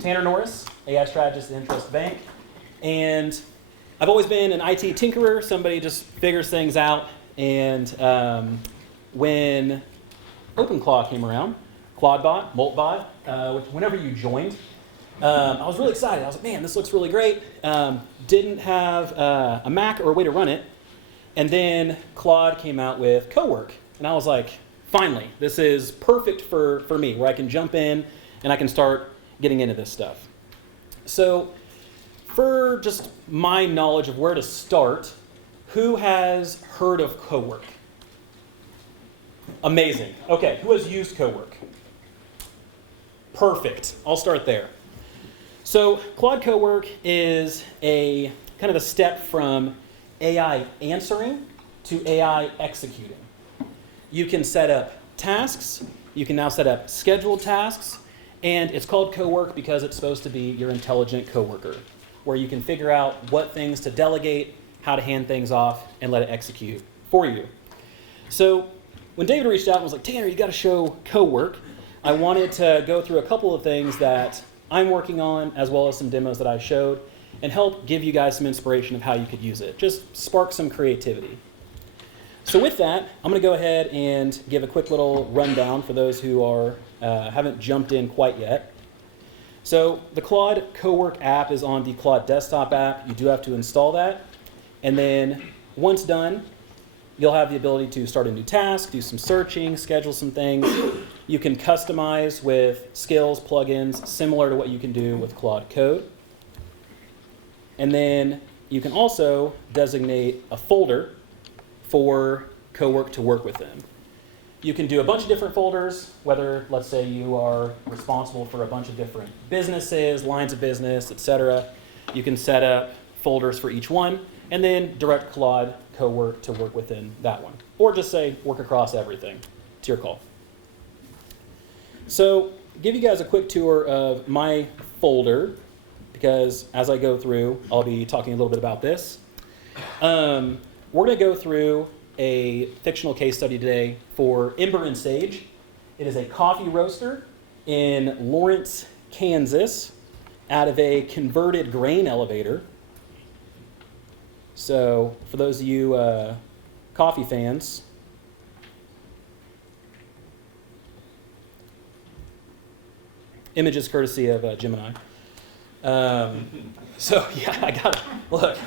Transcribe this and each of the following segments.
Tanner Norris, AI Strategist at INTRUST Bank, and I've always been an IT tinkerer, somebody just figures things out, and when OpenClaw came around, ClaudeBot, Moltbot, whenever you joined, I was really excited. I was like, man, this looks really great. Didn't have a Mac or a way to run it, and then Claude came out with Cowork, and I was like, finally, this is perfect for me, where I can jump in and I can start getting into this stuff. So for just my knowledge of where to start, who has heard of Cowork? Amazing. Okay, who has used Cowork? Perfect. I'll start there. So Claude Cowork is a kind of a step from AI answering to AI executing. You can set up tasks. You can now set up scheduled tasks. And it's called Cowork because it's supposed to be your intelligent coworker, where you can figure out what things to delegate, how to hand things off, and let it execute for you. So when David reached out and was like, Tanner, you got to show Cowork, I wanted to go through a couple of things that I'm working on, as well as some demos that I showed, and help give you guys some inspiration of how you could use it. Just spark some creativity. So with that, I'm going to go ahead and give a quick little rundown for those who are haven't jumped in quite yet. So the Claude Cowork app is on the Claude desktop app. You do have to install that. And then once done, you'll have the ability to start a new task, do some searching, schedule some things. You can customize with skills, plugins, similar to what you can do with Claude Code. And then you can also designate a folder for Cowork to work within. You can do a bunch of different folders, whether, let's say, you are responsible for a bunch of different businesses, lines of business, etc. You can set up folders for each one, and then direct Claude Cowork to work within that one. Or just say, work across everything. It's your call. So, give you guys a quick tour of my folder, because as I go through, I'll be talking a little bit about this. We're going to go through a fictional case study today for Ember Sage. It is a coffee roaster in Lawrence, Kansas, out of a converted grain elevator. So for those of you coffee fans, images courtesy of Gemini. So yeah, I got it. Look.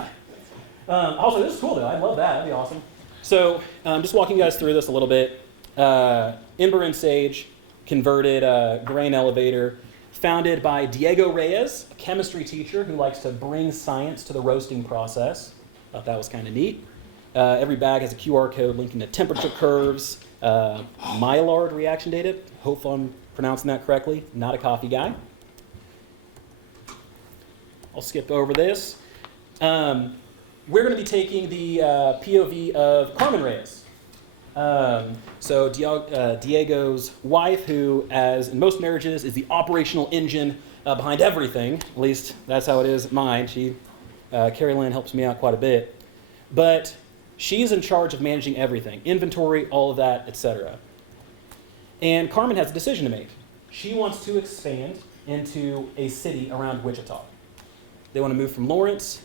Also, this is cool though. I love that. That'd be awesome. So, just walking you guys through this a little bit. Ember Sage, converted grain elevator, founded by Diego Reyes, a chemistry teacher who likes to bring science to the roasting process. Thought that was kind of neat. Every bag has a QR code linking to temperature curves, Maillard reaction data. Hope I'm pronouncing that correctly. Not a coffee guy. I'll skip over this. We're going to be taking the POV of Carmen Reyes. So Diego's wife, who, as in most marriages, is the operational engine behind everything. At least that's how it is at mine. Carrie Lynn helps me out quite a bit. But she's in charge of managing everything, inventory, all of that, etc. And Carmen has a decision to make. She wants to expand into a city around Wichita. They want to move from Lawrence.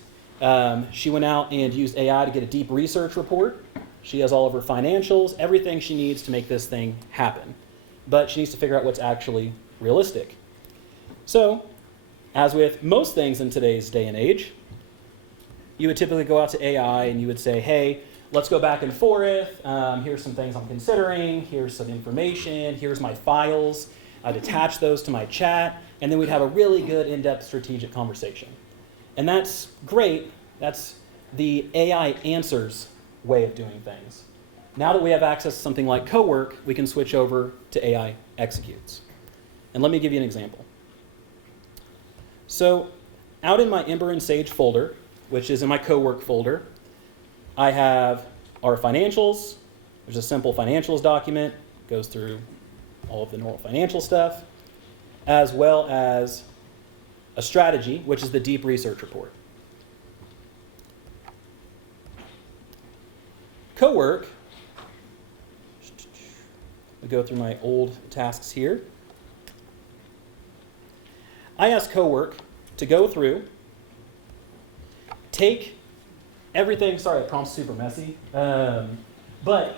She went out and used AI to get a deep research report. She has all of her financials, everything she needs to make this thing happen. But she needs to figure out what's actually realistic. So, as with most things in today's day and age, you would typically go out to AI and you would say, hey, let's go back and forth. Here's some things I'm considering. Here's some information. Here's my files. I'd attach those to my chat. And then we'd have a really good in-depth strategic conversation. And that's great. That's the AI answers way of doing things. Now that we have access to something like Cowork, we can switch over to AI executes. And let me give you an example. So out in my Ember Sage folder, which is in my Cowork folder, I have our financials. There's a simple financials document. It goes through all of the normal financial stuff, as well as a strategy, which is the deep research report. Cowork, we go through my old tasks here. I asked Cowork to go through, take everything, sorry, the prompt's super messy, but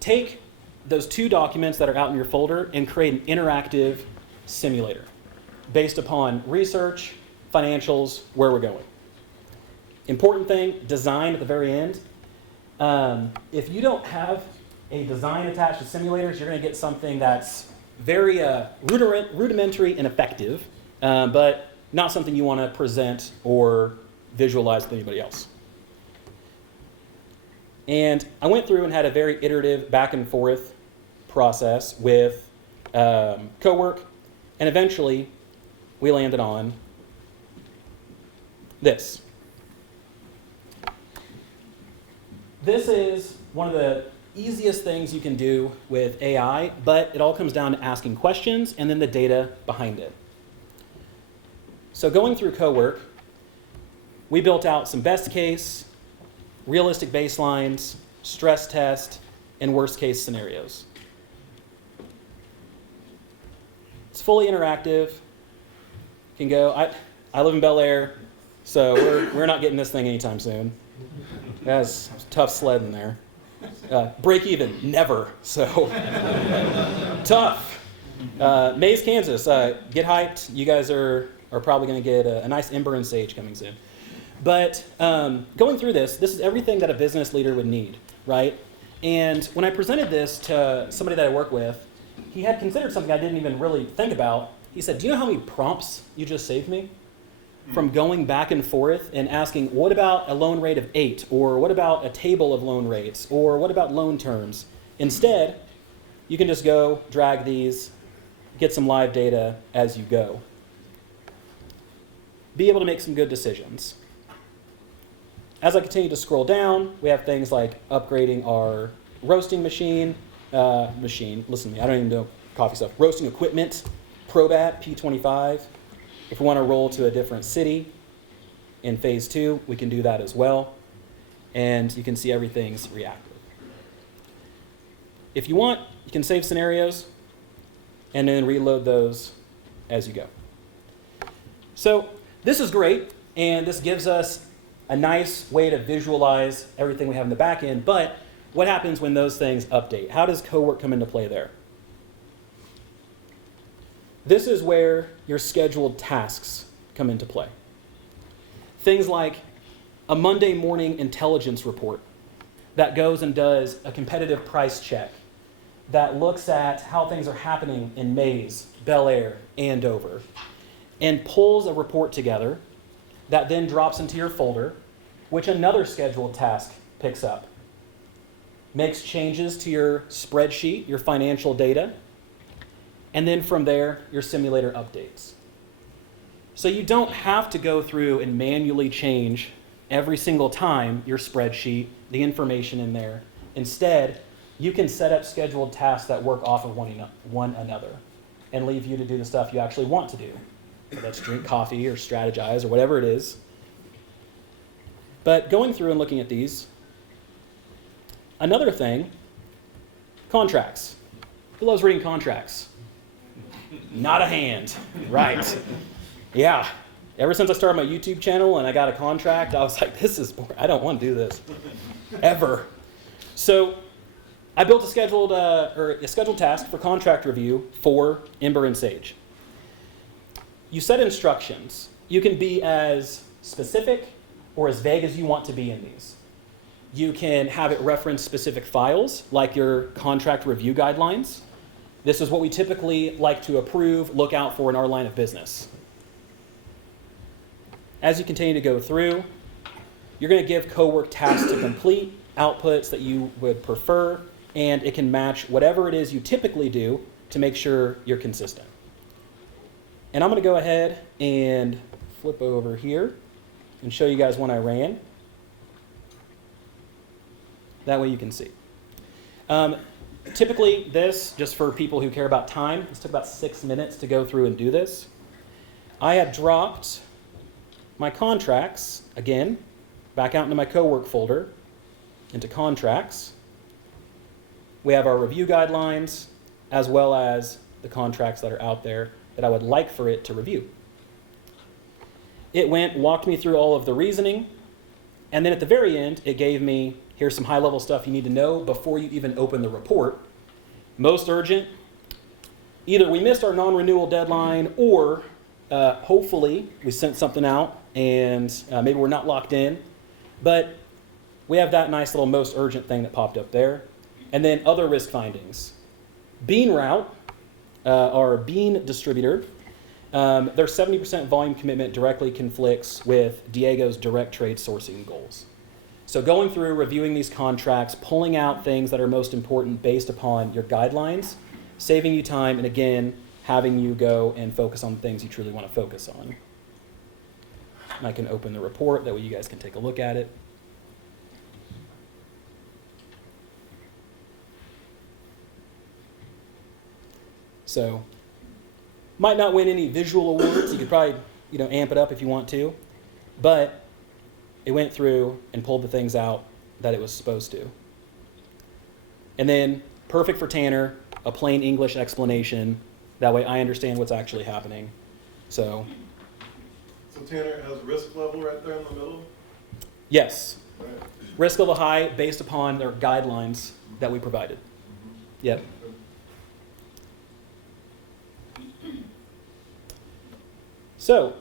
take those 2 documents that are out in your folder and create an interactive simulator based upon research, financials, where we're going. Important thing, design at the very end. If you don't have a design attached to simulators, you're going to get something that's very rudimentary and effective, but not something you want to present or visualize with anybody else. And I went through and had a very iterative back and forth process with Cowork, and eventually we landed on this. This is one of the easiest things you can do with AI, but it all comes down to asking questions and then the data behind it. So going through Cowork, we built out some best case, realistic baselines, stress test, and worst case scenarios. It's fully interactive. You can go, I live in Bel Air, so we're not getting this thing anytime soon. That's a tough sled in there. Break even, never. So tough. Mays, Kansas, get hyped. You guys are probably going to get a nice Ember Sage coming soon. But going through this is everything that a business leader would need, right? And when I presented this to somebody that I work with, he had considered something I didn't even really think about. He said, do you know how many prompts you just saved me? From going back and forth and asking, what about a loan rate of 8? Or what about a table of loan rates? Or what about loan terms? Instead, you can just go, drag these, get some live data as you go. Be able to make some good decisions. As I continue to scroll down, we have things like upgrading our roasting machine, listen to me, I don't even know coffee stuff, roasting equipment, Probat P25. If we want to roll to a different city in phase 2, we can do that as well. And you can see everything's reactive. If you want, you can save scenarios and then reload those as you go. So this is great, and this gives us a nice way to visualize everything we have in the back end, but what happens when those things update? How does Cowork come into play there? This is where your scheduled tasks come into play. Things like a Monday morning intelligence report that goes and does a competitive price check, that looks at how things are happening in Mays, Bel Air, Andover, and pulls a report together that then drops into your folder, which another scheduled task picks up. Makes changes to your spreadsheet, your financial data, and then from there, your simulator updates. So you don't have to go through and manually change every single time your spreadsheet, the information in there. Instead, you can set up scheduled tasks that work off of one another and leave you to do the stuff you actually want to do. Whether that's drink coffee or strategize or whatever it is. But going through and looking at these, another thing, contracts. Who loves reading contracts? Not a hand, right? Yeah, ever since I started my YouTube channel and I got a contract, I was like, this is boring. I don't want to do this, ever. So I built a scheduled task for contract review for Ember Sage. You set instructions. You can be as specific or as vague as you want to be in these. You can have it reference specific files, like your contract review guidelines. This is what we typically like to approve, look out for in our line of business. As you continue to go through, you're going to give Cowork tasks to complete, outputs that you would prefer, and it can match whatever it is you typically do to make sure you're consistent. And I'm going to go ahead and flip over here and show you guys one I ran. That way you can see. Typically this, just for people who care about time, this took about 6 minutes to go through and do this. I had dropped my contracts, again, back out into my Cowork folder, into contracts. We have our review guidelines, as well as the contracts that are out there that I would like for it to review. it walked me through all of the reasoning, and then at the very end, it gave me, here's some high-level stuff you need to know before you even open the report. Most urgent, either we missed our non-renewal deadline, or hopefully we sent something out and maybe we're not locked in, but we have that nice little most urgent thing that popped up there. And then other risk findings. Bean route, our bean distributor, their 70% volume commitment directly conflicts with Diego's direct trade sourcing goals. So going through, reviewing these contracts, pulling out things that are most important based upon your guidelines, saving you time, and again, having you go and focus on things you truly want to focus on. And I can open the report, that way you guys can take a look at it. So, might not win any visual awards. You could probably, amp it up if you want to, but it went through and pulled the things out that it was supposed to. And then, perfect for Tanner, a plain English explanation. That way I understand what's actually happening. So Tanner has risk level right there in the middle? Yes. Right. Risk level high based upon their guidelines that we provided. Yep. So,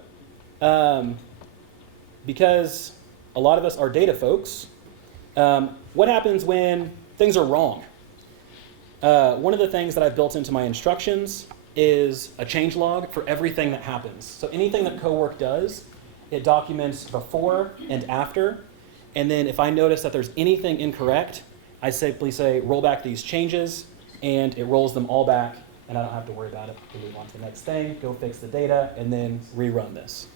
because a lot of us are data folks, what happens when things are wrong? One of the things that I've built into my instructions is a change log for everything that happens. So anything that Cowork does, it documents before and after. And then if I notice that there's anything incorrect, I simply say, roll back these changes, and it rolls them all back, and I don't have to worry about it. We move on to the next thing, go fix the data, and then rerun this.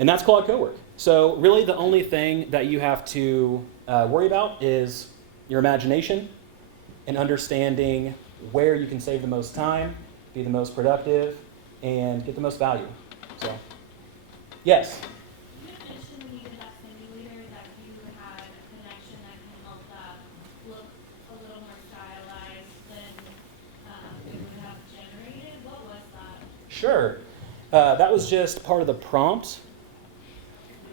And that's Claude Cowork. So really the only thing that you have to worry about is your imagination and understanding where you can save the most time, be the most productive, and get the most value. So, yes? You mentioned when you did that simulator that you had a connection that can help that look a little more stylized than it would have generated. What was that? Sure. That was just part of the prompt.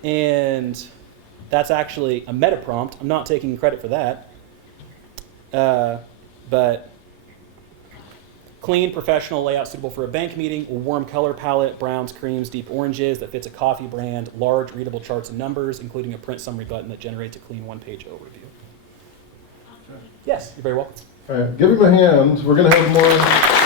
And that's actually a meta prompt. I'm not taking credit for that. But clean, professional layout suitable for a bank meeting, a warm color palette, browns, creams, deep oranges that fits a coffee brand, large readable charts and numbers, including a print summary button that generates a clean one-page overview. Awesome. Yes, you're very welcome. All right, give him a hand. We're going to have more.